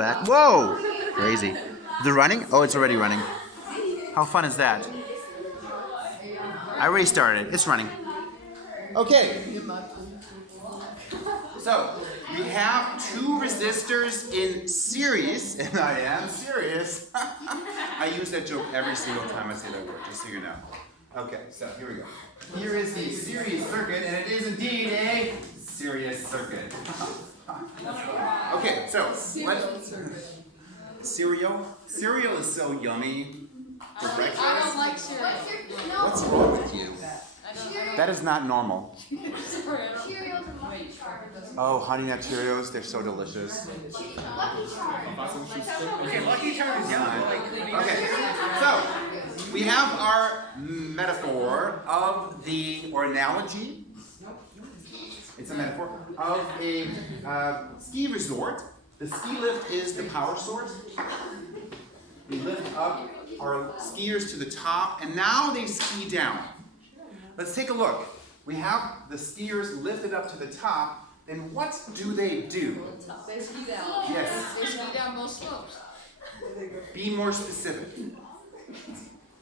back. Whoa! Crazy. The running? Oh, it's already running. How fun is that? I already started. It's running. Okay. So, we have two resistors in series, and I am serious. I use that joke every single time I say that word, just so you know. Okay, so here we go. Here is the series circuit, and it is indeed a serious circuit. Okay, so cereal? Cereal is so yummy for breakfast. I don't like cereal. What's wrong with you? That is not normal. Oh, Honey Nut Cheerios, they're so delicious. Okay, Lucky Charms is yellow. Okay, so we have our metaphor of or analogy. It's a metaphor of a ski resort. The ski lift is the power source. We lift up our skiers to the top, and now they ski down. Let's take a look. We have the skiers lifted up to the top, then what do they do? They ski down. Yes. They ski down both slopes. Be more specific.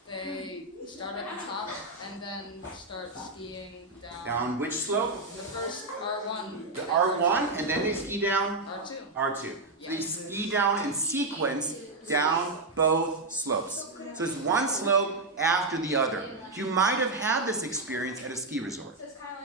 They start at the top and then start skiing down. Down which slope? The first R1. The R1, and then they ski down R2. R2. So they ski down in sequence down both slopes. So it's one slope after the other. You might have had this experience at a ski resort. So it's kind of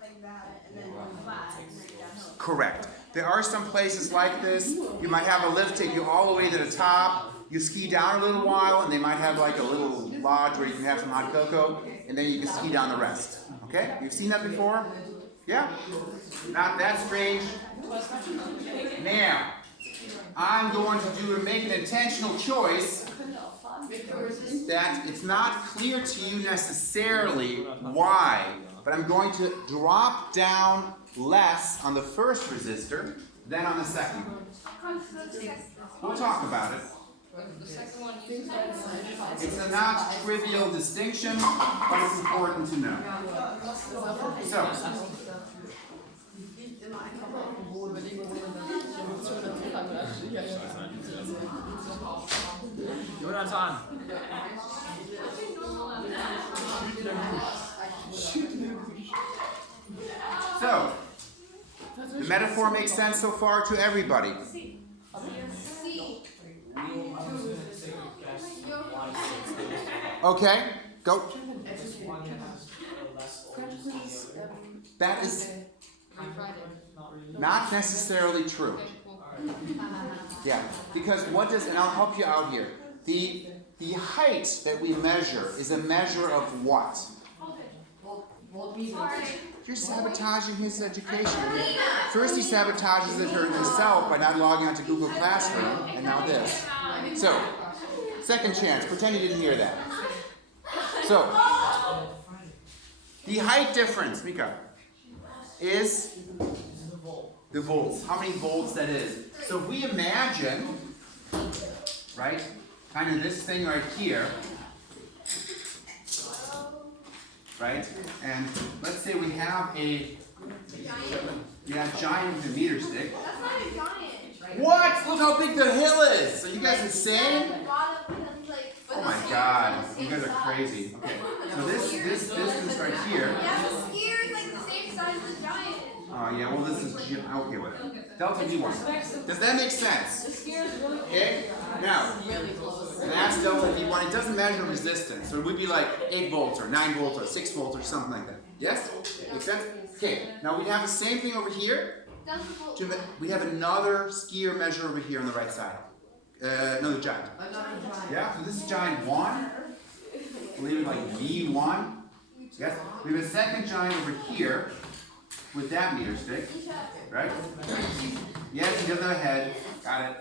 like that, and then flat, and then downhill. Correct. There are some places like this. You might have a lift take you all the way to the top. You ski down a little while, and they might have like a little lodge where you can have some hot cocoa, and then you can ski down the rest. Okay? You've seen that before? Yeah? Not that strange. Now, I'm going to make an intentional choice that it's not clear to you necessarily why, but I'm going to drop down less on the first resistor than on the second one. We'll talk about it. The second one uses that. It's a not trivial distinction, but it's important to know. So, Jonathan. so the metaphor makes sense so far to everybody. Okay, go. That is not necessarily true. Yeah, because what does, and I'll help you out here. The height that we measure is a measure of what? You're sabotaging his education. First he sabotages it himself by not logging onto Google Classroom, and now this. So, second chance, pretend you didn't hear that. So, the height difference, Mika, is the volts. How many volts that is. So if we imagine, right, kind of this thing right here, right, and let's say we have a giant with a meter stick. That's not a giant. What? Look how big the hill is. Are you guys insane? Oh my God, you guys are crazy. Okay, so this distance right here. Yeah, the skier is like the same size as the giant. Oh yeah, well this is okay with it. Delta V1. Does that make sense? Okay. Now, and that's delta V1. It doesn't measure resistance, so it would be like 8 volts or 9 volts or 6 volts or something like that. Yes? Make sense? Okay. Now we have the same thing over here. We have another skier measure over here on the right side. Another giant. Yeah, so this is giant 1. We'll leave it like V1. Yes? We have a second giant over here with that meter stick. Right? Yes, he doesn't have a head. Got it.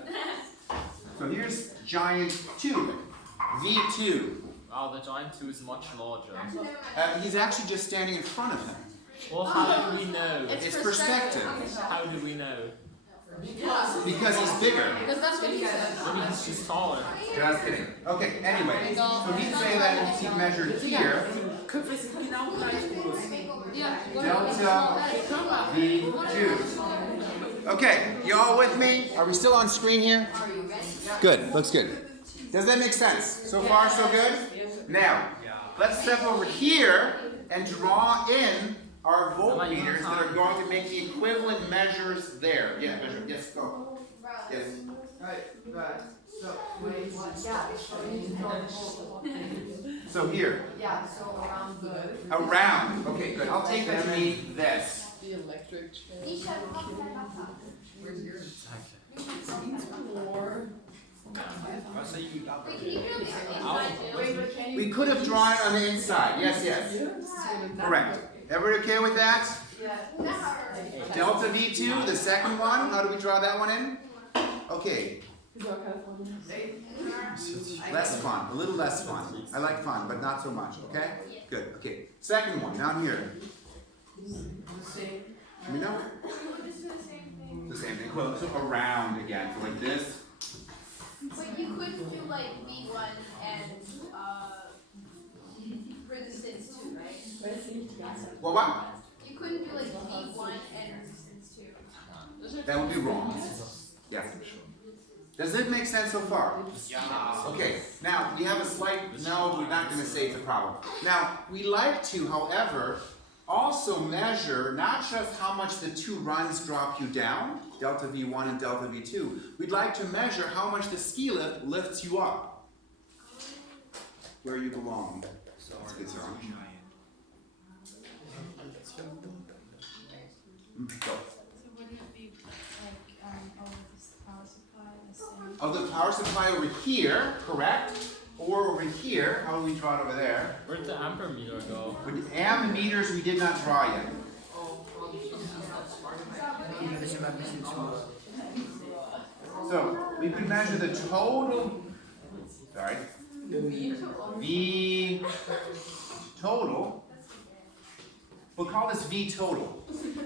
So here's giant 2. V2. Wow, the giant 2 is much larger. He's actually just standing in front of him. Well, how do we know? It's perspective. How do we know? Because he's bigger. Because that's what he said. Maybe he's just taller. Just kidding. Okay, anyway. So we say that if he measured here, Yeah. delta V2. Okay, you all with me? Are we still on screen here? Good, looks good. Does that make sense? So far, so good? Now, let's step over here and draw in our voltmeters that are going to make the equivalent measures there. Yeah, measure. Yes, go. Yes. Right. So here. Yeah, so around the. Around. Okay, good. I'll take that to mean this. The electric chair. Nisha, how can I have that? Where's yours? Wait, can you do this inside too? Wait, but can you? We could have drawn it on the inside. Yes, yes. Correct. Everybody okay with that? Yeah. Delta V2, the second one. How do we draw that one in? Okay. Less fun. A little less fun. I like fun, but not so much. Okay? Good. Okay. Second one down here. Let me know. The same thing. Well, so around again. So like this. But you could do like V1 and resistance 2, right? Well, what? You couldn't do like V1 and resistance 2. That would be wrong. Yeah. Does it make sense so far? Yeah. Okay, now we have a slight, no, we're not going to say it's a problem. Now, we like to, however, also measure not just how much the two runs drop you down, delta V1 and delta V2, we'd like to measure how much the ski lift lifts you up. Where you belong. Let's get started. Go. Of the power supply over here, correct? Or over here, how do we draw it over there? Where'd the ampere meter go? With ammeters we did not draw yet. So we could measure the total, sorry, V total. We'll call this V total.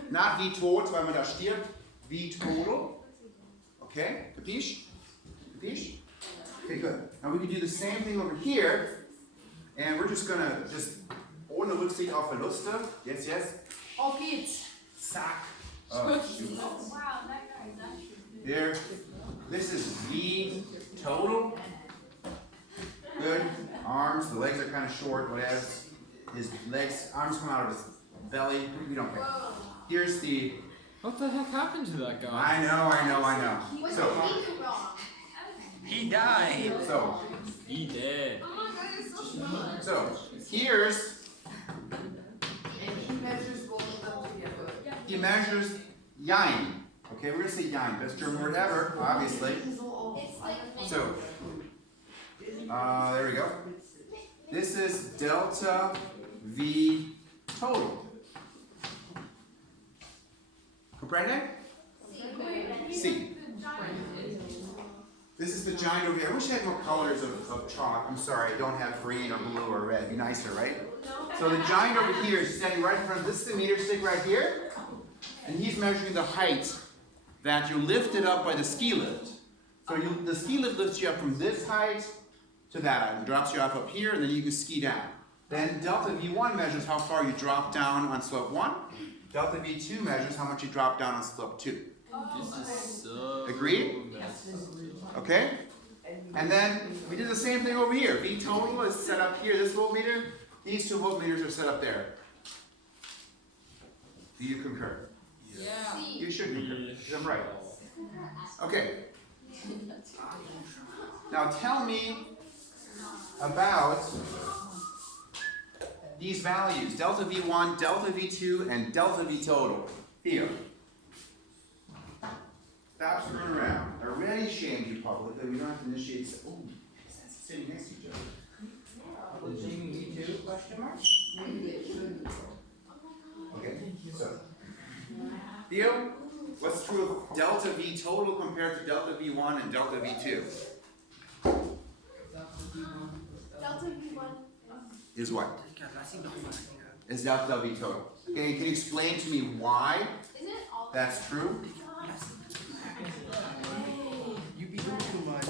Not V tot, weil man da stirbt. V total. Okay, capiche? Capiche? Okay, good. Now we can do the same thing over here, and we're just gonna ohne Rücksicht auf Verluste. Yes, yes. Auf geht's. Zack. Oh, shoot. Oh, wow, that guy's actually. Here. This is V total. Good. Arms, the legs are kind of short, whatever. His legs, arms come out of his belly. We don't care. Whoa. Here's the. What the heck happened to that guy? I know. What's So, the V wrong? He died. so, He did. Oh my god, it's so smart. so, here's, And he measures both of them together. he measures Yin. Okay, we're gonna say Yin, best German word ever, obviously. It's like So, there we go. This is delta V total. Comprende? C. This is the giant over here. I wish I had more colors of chalk. I'm sorry, I don't have green or blue or red. Be nicer, right? So the giant over here is standing right in front of this is the meter stick right here. And he's measuring the height that you lifted up by the ski lift. So the ski lift lifts you up from this height to that height and drops you off up here, and then you can ski down. Then delta V1 measures how far you drop down on slope 1. Delta V2 measures how much you drop down on slope 2. This is so Agreed? messy. Okay? And then we did the same thing over here. V total is set up here, this voltmeter. These two voltmeters are set up there. Do you concur? Yeah. You should concur, because I'm right. Okay. Now tell me about these values, delta V1, delta V2, and delta V total. Theo. Stop screwing around. I already shamed you publicly. We don't have to initiate. Oh, that's sitting next to each other. Okay. So, Theo, what's true of delta V total compared to delta V1 and delta V2? Delta V1. Is what? Is delta V total. Okay, can you explain to me why Isn't it all? that's true? You be doing too much.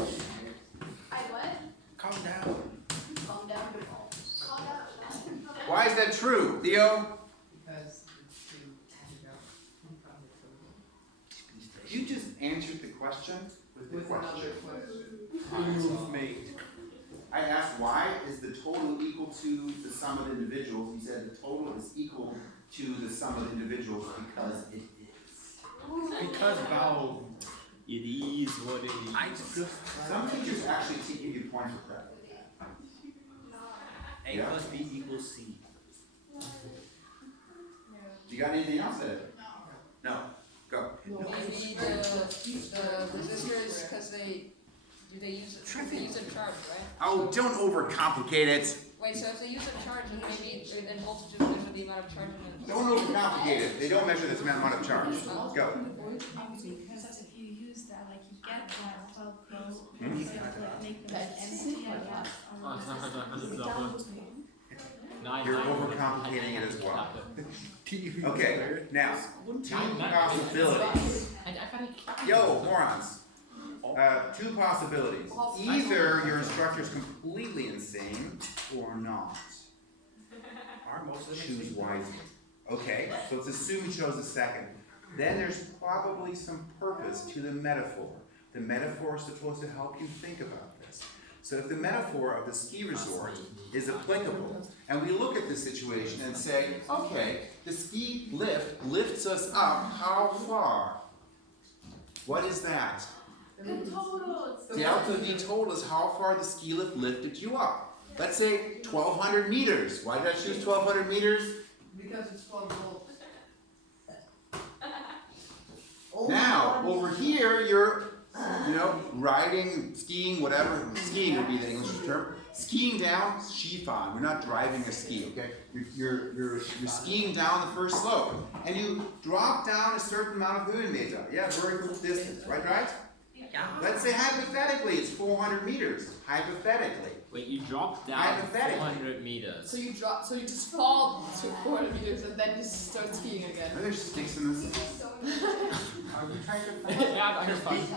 I what? Calm down. Calm down. Calm down. Why is that true, Theo? Because the two take out from the total. answered the question with the With question. another question. Move made. I asked why is the total equal to the sum of individuals? He said the total is equal to the sum of individuals because it is. Because about It is what it is. I just Some teachers actually give you points for that. A Yeah. plus B equals C. You got anything else, Ed? No. Go. Maybe the resistors, because they use a charge, right? Oh, don't overcomplicate it. Wait, so if they use a charge, then maybe then voltages measure the amount of charge in the. Don't overcomplicate it. They don't measure this amount of charge. Go. Because if you use that, like you get that Velcro, Hmm? you have to make them empty and You're overcomplicating it as well. TV. Okay, now, two possibilities. Yo, morons. Two possibilities. Either your instructor is completely insane or not. Are most of them Choose wisely. Okay, so let's assume he chose the second. Then there's probably some purpose to the metaphor. The metaphor is supposed to help you think about this. So if the metaphor of the ski resort is applicable, and we look at this situation and say, okay, the ski lift lifts us up how far? What is that? The total. Delta V total is how far the ski lift lifted you up. Let's say 1,200 meters. Why did I choose 1,200 meters? Because it's 12 volts. Now, over here, you're, riding, skiing, whatever. Skiing would be the English term. Skiing down, Skifahren. We're not driving a ski, okay? You're skiing down the first slope. And you drop down a certain amount of Höhenmeter. Yeah, vertical distance, right? Let's say hypothetically it's 400 meters. Hypothetically. Wait, you dropped down Hypothetically. 400 meters. So you just fall to 400 meters and then just start skiing again. Are there sticks in this? Are you trying to Yeah, but you're fine.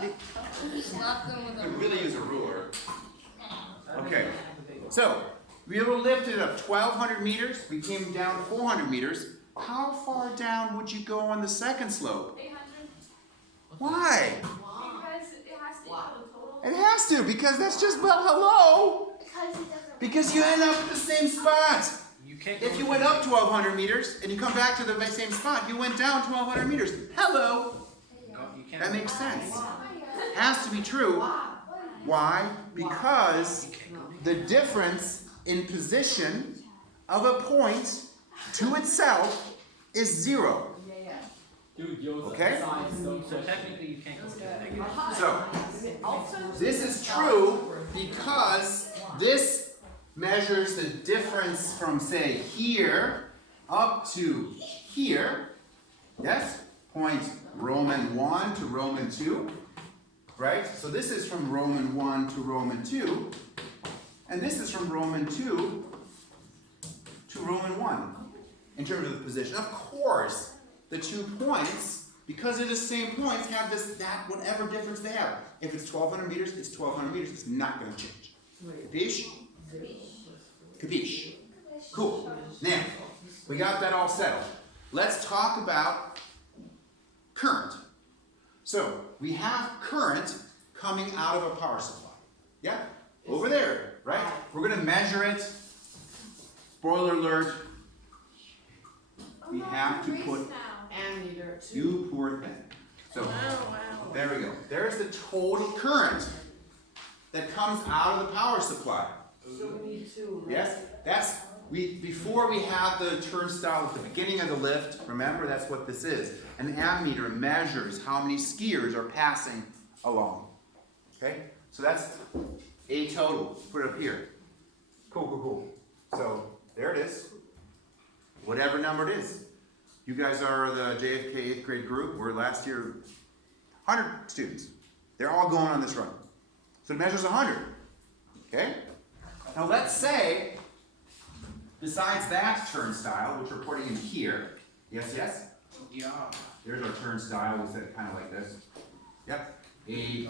Slap them with I could a. really use a ruler. Okay. So, we were lifted up 1,200 meters. We came down 400 meters. How far down would you go on the second slope? 800. Why? Because it has to equal the total. It has to, because that's just, well, hello. Because it doesn't. Because you end up at the same spot. You can't If you went up 1,200 meters and you come back to the same spot, you went down 1,200 meters. Hello. No, you can't. That makes sense. Has to be true. Why? Because the difference in position of a point to itself is 0. Dude, yours Okay? So technically you can't go to the negative. So, this is true because this measures the difference from, say, here up to here. Yes? Point Roman 1 to Roman 2. Right? So this is from Roman 1 to Roman 2. And this is from Roman 2 to Roman 1 in terms of the position. Of course, the 2 points, because they're the same points, have whatever difference they have. If it's 1,200 meters, it's 1,200 meters. It's not going to change. Capiche? Capiche. Cool. Now, we got that all settled. Let's talk about current. So, we have current coming out of a power supply. Yeah? Over there, right? We're going to measure it. Spoiler alert. We have to put Ammeter. you poor thing. So, there we go. There's the total current that comes out of the power supply. So we need 2, right? Yes? That's before we had the turnstile at the beginning of the lift, remember that's what this is. An ammeter measures how many skiers are passing along. Okay? So that's a total. Put it up here. Cool. So there it is. Whatever number it is. You guys are the JFK 8th grade group. We're last year 100 students. They're all going on this run. So it measures 100. Okay? Now let's say, besides that turnstile, which we're putting in here, yes? Yeah. There's our turnstile, we set it kind of like this. Yep, a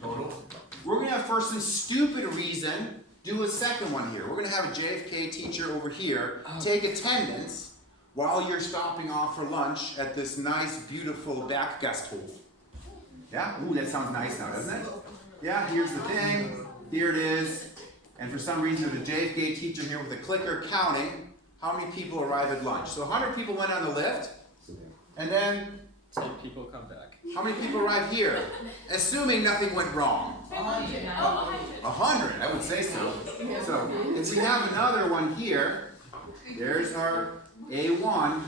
total. We're going to have, for some stupid reason, do a second one here. We're going to have a JFK teacher over here take attendance while you're stopping off for lunch at this nice, beautiful back guest hole. Yeah? Ooh, that sounds nice now, doesn't it? Yeah, here's the thing. Here it is. And for some reason, there's a JFK teacher here with a clicker counting how many people arrive at lunch. So 100 people went on the lift. And then 10 people come back. how many people arrived here? Assuming nothing went wrong. 100, I would say so. So if we have another one here, there's our A1.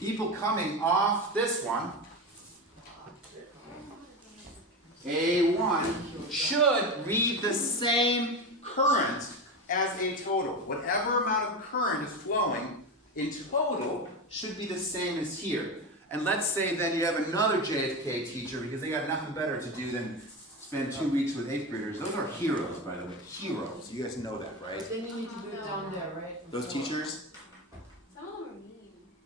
People coming off this one. A1 should read the same current as a total. Whatever amount of current is flowing in total should be the same as here. And let's say then you have another JFK teacher because they got nothing better to do than spend 2 weeks with 8th graders. Those are heroes, by the way. Heroes. You guys know that, right? But then you need to do it down there, right? Those teachers? Some of them are mean.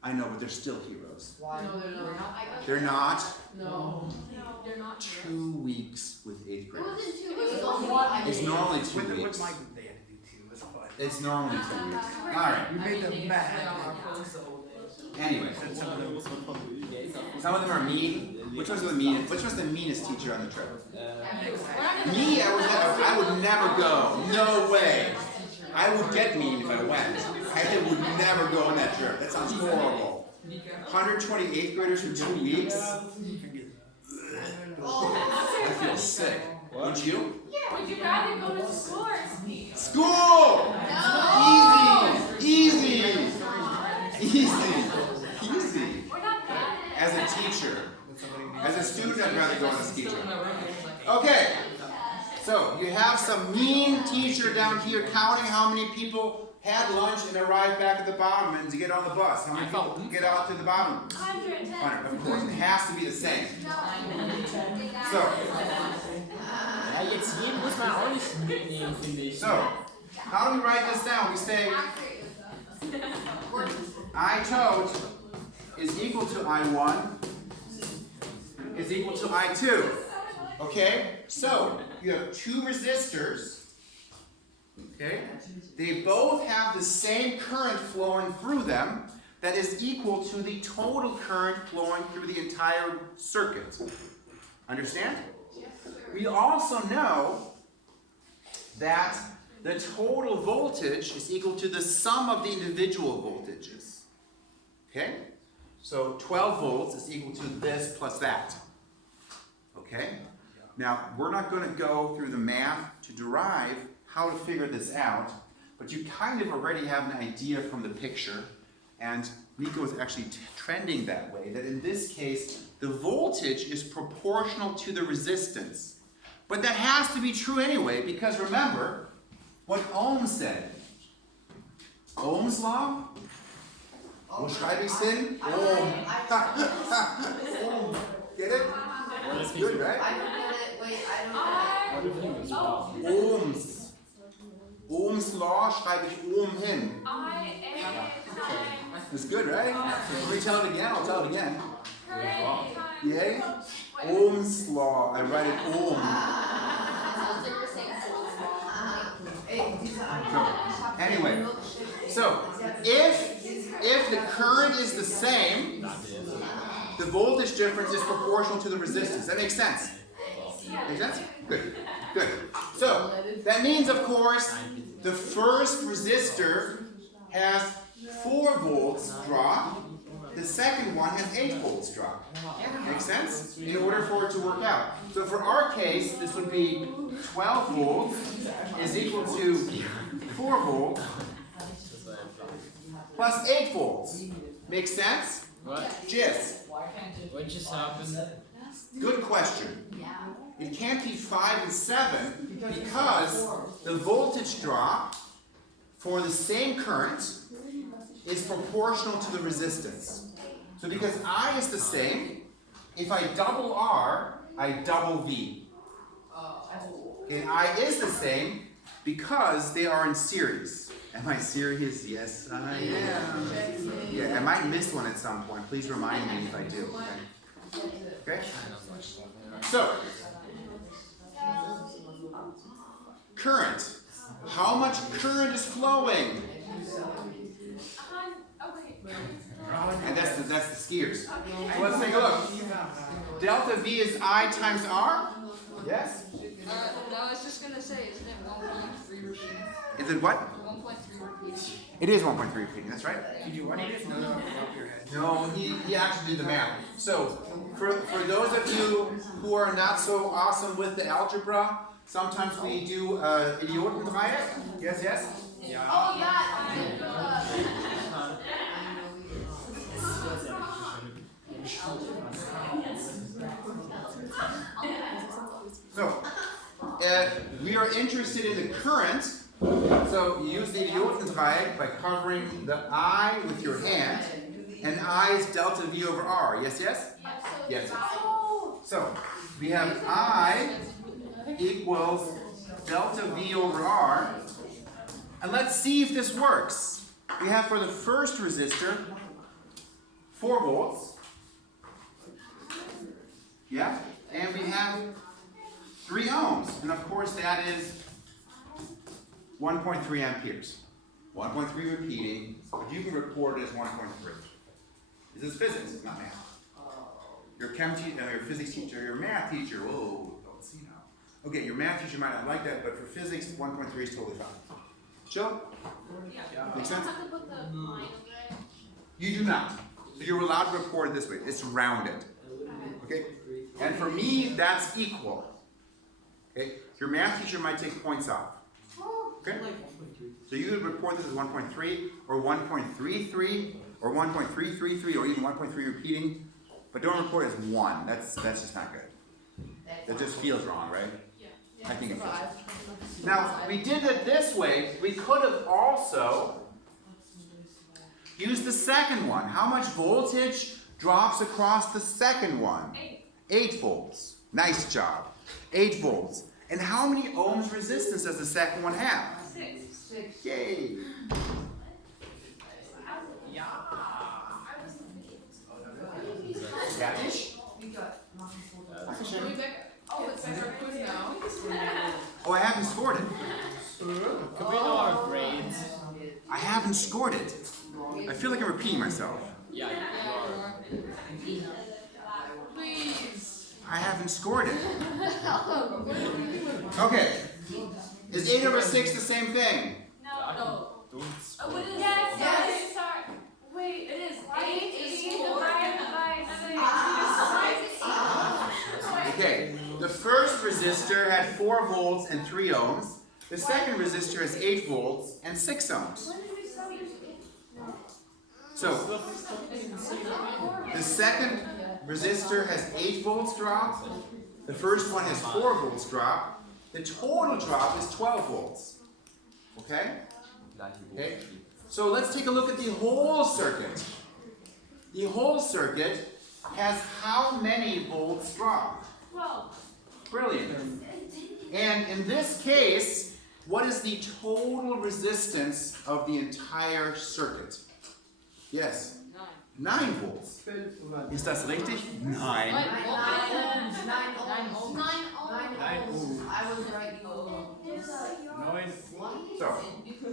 I know, but they're still heroes. Why? No, they're not. They're not. No. They're not. 2 weeks with 8th It graders. wasn't too. It was It only was one. It's normally 2 With weeks. my group, they had to do two. It was fun. It's normally 2 weeks. Alright. We made them mad. Anyway. Said some of them. Some of them are mean. Which one's the meanest? Which was the meanest teacher on the trip? Me, I would never go. No way. I would get mean if I went. I would never go on that trip. That sounds horrible. 128th graders for 2 weeks? I feel sick. Would you? Yeah, would you rather go to school or ski? School! Easy! Easy! Easy! We're not bad at it. As a teacher. As a student, I'd rather go on a ski trip. Okay. So, you have some mean teacher down here counting how many people had lunch and arrived back at the bottom and to get on the bus. How many people get out to the bottom? 110. 100. Of course, it has to be the same. So, Ja, jetzt hier muss man auch nicht mitnehmen, finde ich. so, how do we write this down? We say I tote is equal to I1 is equal to I2. Okay? So, you have 2 resistors. Okay? They both have the same current flowing through them that is equal to the total current flowing through the entire circuit. Understand? We also know that the total voltage is equal to the sum of the individual voltages. Okay? So 12 volts is equal to this plus that. Okay? Now, we're not going to go through the math to derive how to figure this out, but you kind of already have an idea from the picture, and Nico is actually trending that way, that in this case, the voltage is proportional to the resistance. But that has to be true anyway, because remember what Ohm said. Ohm's law? Wo schreibe ich's hin? Ohm. Ohm. Get it? That's good, right? I don't get it. Wait, I don't get it. What if you as well? Ohms. Ohm's law schreibe ich Ohm hin. That's good, right? Let me tell it again. I'll tell it again. Yay? Ohm's law. I write it Ohm. Anyway, so if the current is the same, the voltage difference is proportional to the resistance. That makes sense. Make sense? Good. Good. So that means, of course, the first resistor has 4 volts drop. The second one has 8 volts drop. Makes sense? In order for it to work out. So for our case, this would be 12 volts is equal to 4 volts plus 8 volts. Makes sense? What? Jis. What just happened? Good question. It can't be 5 and 7 because the voltage drop for the same current is proportional to the resistance. So because I is the same, if I double R, I double V. And I is the same because they are in series. Am I serious? Yes, I am. Yeah, I might miss one at some point. Please remind me if I do. Okay? So, current. How much current is flowing? And that's the skiers. So let's take a look. delta V is I times R? Yes? No, I was just gonna say, isn't it 1.3 repeating? Is it what? 1.3 repeating. It is 1.3 repeating, that's right. Did you write this? No, no, off the top of your head. No, he actually did the math. So, for those of you who are not so awesome with the algebra, sometimes we do Idiotendreieck. Yes, yes? Oh, yeah. So, we are interested in the current. So, you use the Idiotendreieck by covering the I with your hand, and I is delta V over R. Yes, yes? Yes. So, we have I equals delta V over R. And let's see if this works. We have for the first resistor 4 volts. Yeah? And we have 3 ohms. And of course that is 1.3 amperes. 1.3 repeating, but you can record it as 1.3. This is physics, not math. Your chem teacher, your physics teacher, your math teacher, whoa, don't see now. Okay, your math teacher might not like that, but for physics, 1.3 is totally fine. Chill? Yeah. Make sense? Have to put the line over it. You do not. So you're allowed to record it this way. It's rounded. Okay? And for me, that's equal. Okay? Your math teacher might take points off. Okay? So you could report this as 1.3 or 1.33 or 1.333 or even 1.3 repeating, but don't report it as 1. That's just not good. That just feels wrong, right? Yeah. I think it feels wrong. Now, we did it this way. We could have also used the second one. How much voltage drops across the second one? 8 volts. Nice job. 8 volts. And how many ohms resistance does the second one have? 6. Yay. Fertig? Oh, it's better quiz now. Oh, I haven't scored it. Can we know our grades? I haven't scored it. I feel like I'm repeating myself. Yeah, you are. Please. I haven't scored it. Okay. Is 8 over 6 the same thing? No. Don't Oh, it is. Yes. Sorry. Wait, it is. 8 is 4 divided by 6. Okay. The first resistor had 4 volts and 3 ohms. The second resistor has 8 volts and 6 ohms. So, the second resistor has 8 volts drop. The first one has 4 volts drop. The total drop is 12 volts. Okay? Okay. So let's take a look at the whole circuit. The whole circuit has how many volts drop? 12. Brilliant. And in this case, what is the total resistance of the entire circuit? Yes. 9 volts. Ist das richtig? Nein. 9 ohms. I was right. So,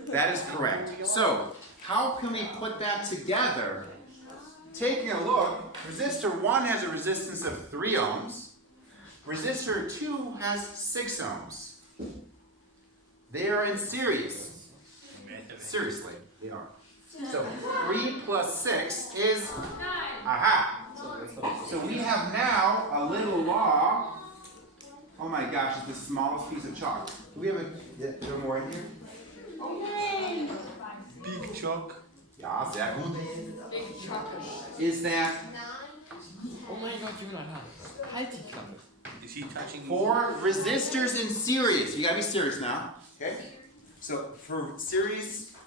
that is correct. So, how can we put that together? Taking a look, resistor 1 has a resistance of 3 ohms. Resistor 2 has 6 ohms. They are in series. Seriously, they are. So 3 plus 6 is, 9. aha. So we have now a little law. Oh my gosh, it's the smallest piece of chalk. Do we have there more in here? Okay. Big chalk. Ja, sehr gut. Big chocolate. Is that Oh mein Gott, Jonathan. Halt die Klappe. Is he touching 4 resistors in series? You gotta be serious now. Okay? So for series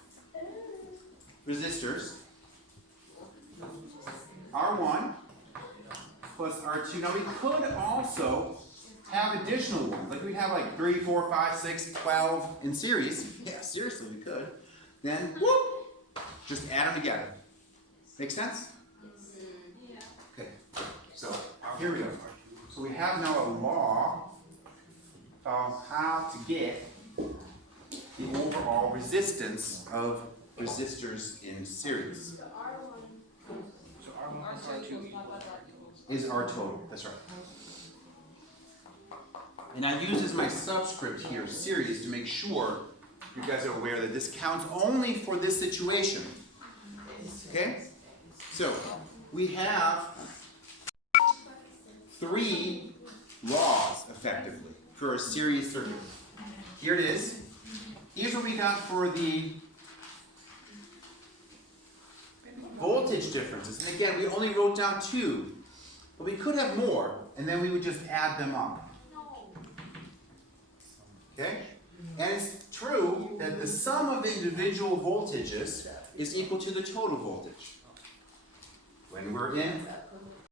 resistors, R1 plus R2. Now we could also have additional ones. Like we'd have like 3, 4, 5, 6, 12 in series. Yeah, seriously, we could. Then, whoop, just add them together. Make sense? Yeah. Okay, so here we go. So we have now a law of how to get the overall resistance of resistors in series. So R1 plus R2 equals is our total. That's right. And I use as my subscript here, series, to make sure you guys are aware that this counts only for this situation. Okay? So, we have 3 laws, effectively, for a series circuit. Here it is. Here's what we got for the voltage differences. And again, we only wrote down 2. But we could have more, and then we would just add them up. Okay? And it's true that the sum of the individual voltages is equal to the total voltage. When we're in